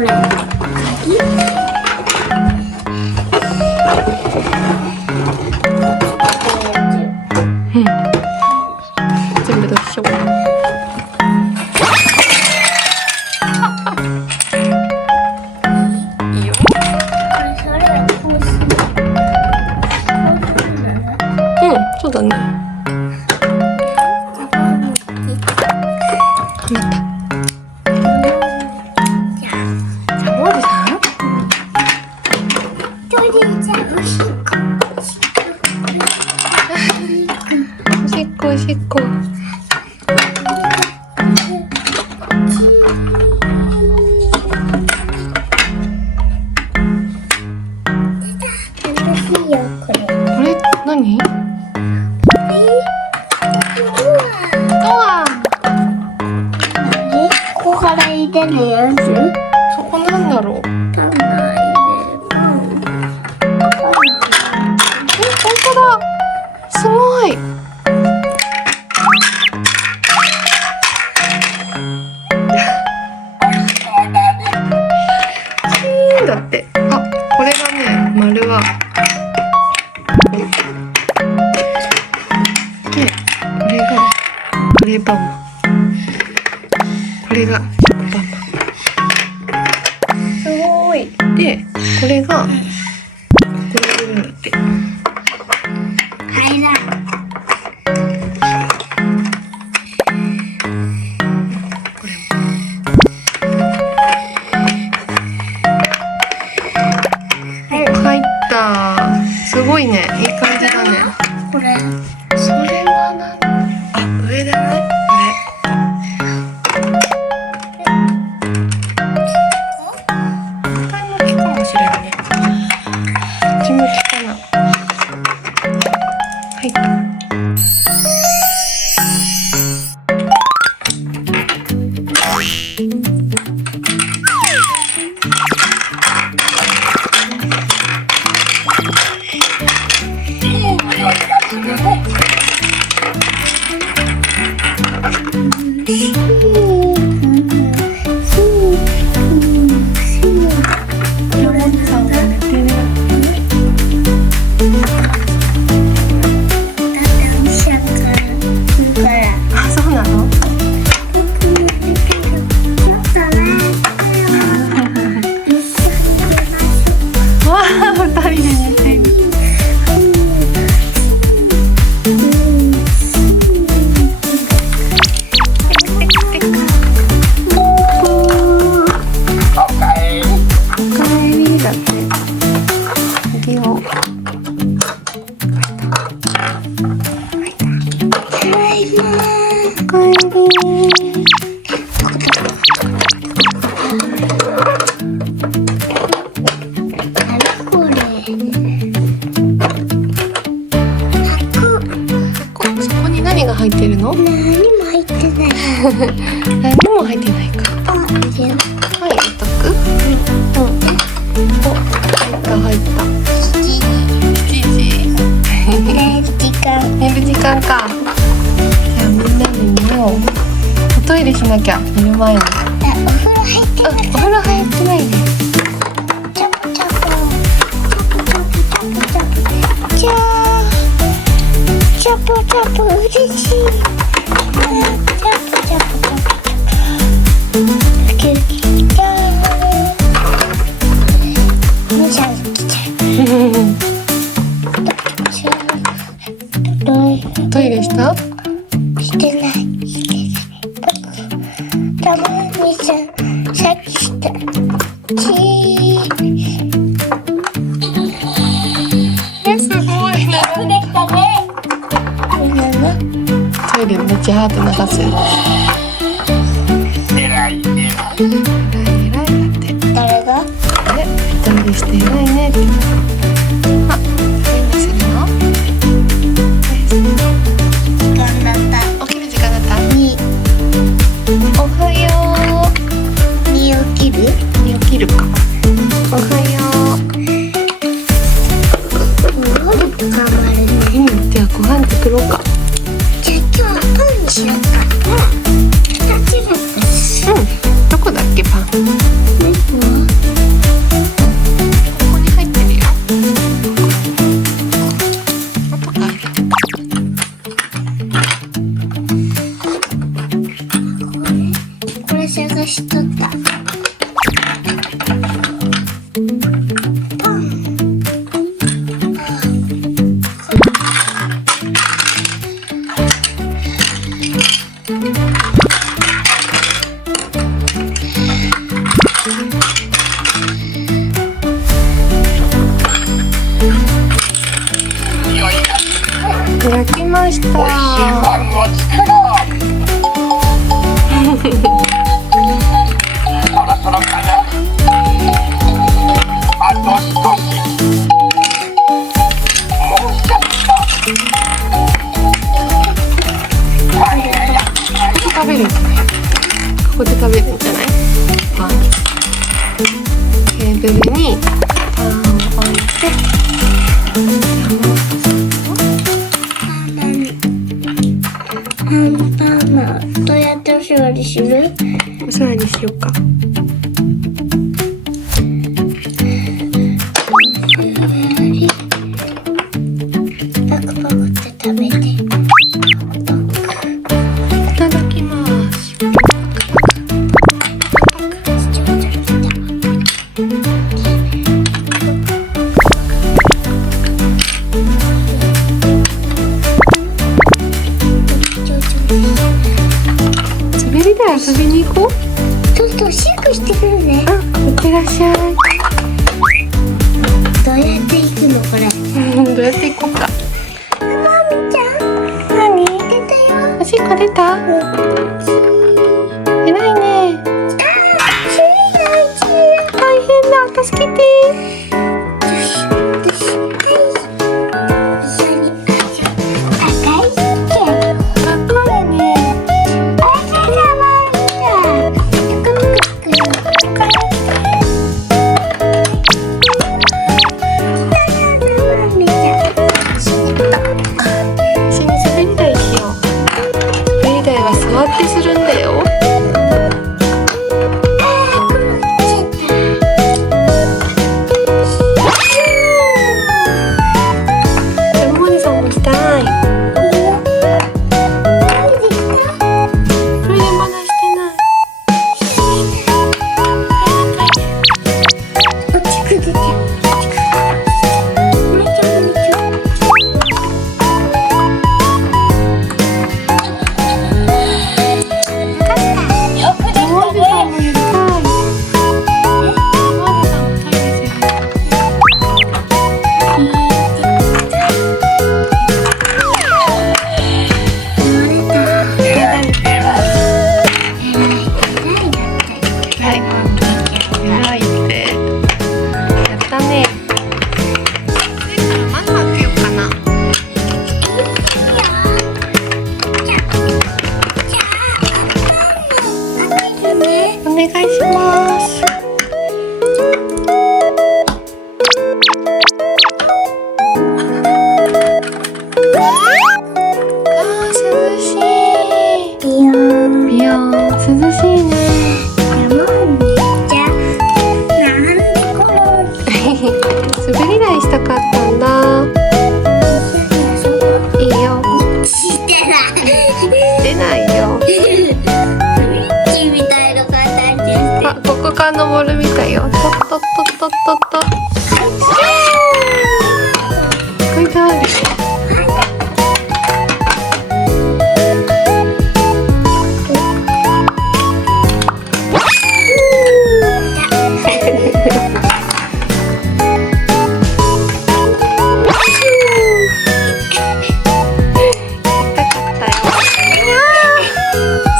これうん。全部どうしよう。いいよ。それはこうする。うん、そうだね。はまった。ジャムおじさん？おしっこおしっこ。これ何？ドア。ここから入れるやつ？そこなんだろう。多分入れる。本当だ。すごい。だって。あ、これがね、丸は。で、これがカレーパンマン。これが食パンマン。すごい。で、これがこれ入れるんだって。入らん。これも。入った。すごいね。いい感じだね。これ。それは何？あ、上だね。これ。向きかもしれないね。こっち向きかな。はい。あ、そうなの？わあ、二人で寝てる。おかえりだって。いくよ。そこに何が入ってるの？何も入ってない。何も入ってないか。あ、入れる。はい、おたく。うん。お、入った入った。7時。寝る時間。寝る時間か。じゃあみんなで寝よう。おトイレしなきゃ、寝る前に。お風呂入ってあ、お風呂入ってないね。チャプチャプ。チャチャプチャプ嬉しい。チャプチャプチャプ。キュキュキャー。むしゃきちゃう。トイレした？してない。たまにさっきした。すごいね。トイレめっちゃハート流す。偉いだって。誰が？トイレして偉いねって。あ、何するの？時間だった。起きる時間だった？おはよう。に起きる？に起きるか。おはよう。夜と頑張るね。うん、じゃあご飯作ろうか。じゃあ今日はパンにしようか。2つだったし。どこだっけパン？ね、もう焼きました。食べるんじゃない？ここで食べるんじゃない？パン。テーブルにパンを置いて。どうやってお座りする？お皿にしようか。パクパクって食べて。いただきます。滑り台遊びに行こう。ちょっとおしっこしてくるね。いってらっしゃい。どうやって行くのこれ？どうやって行こうか。まみちゃん、何？出たよ。おしっこ出た？偉いね。大変だ。助けて。座ってするんだよ。モーリさんもしたい。トイレまだしてない。お願いします。涼しい。ビヨン、涼しいね。滑り台したかったんだ。いいよ。出ないよ。あ、ここから登るみたいよ。とっとっとっとっとっと。これであるよ。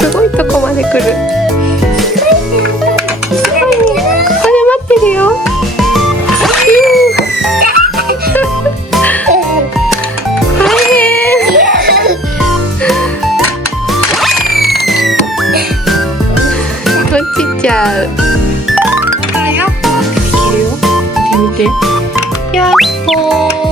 すごいとこまで来る。落ちちゃう。あ、ヤッホーってできるよ。見てみて。ヤッホー。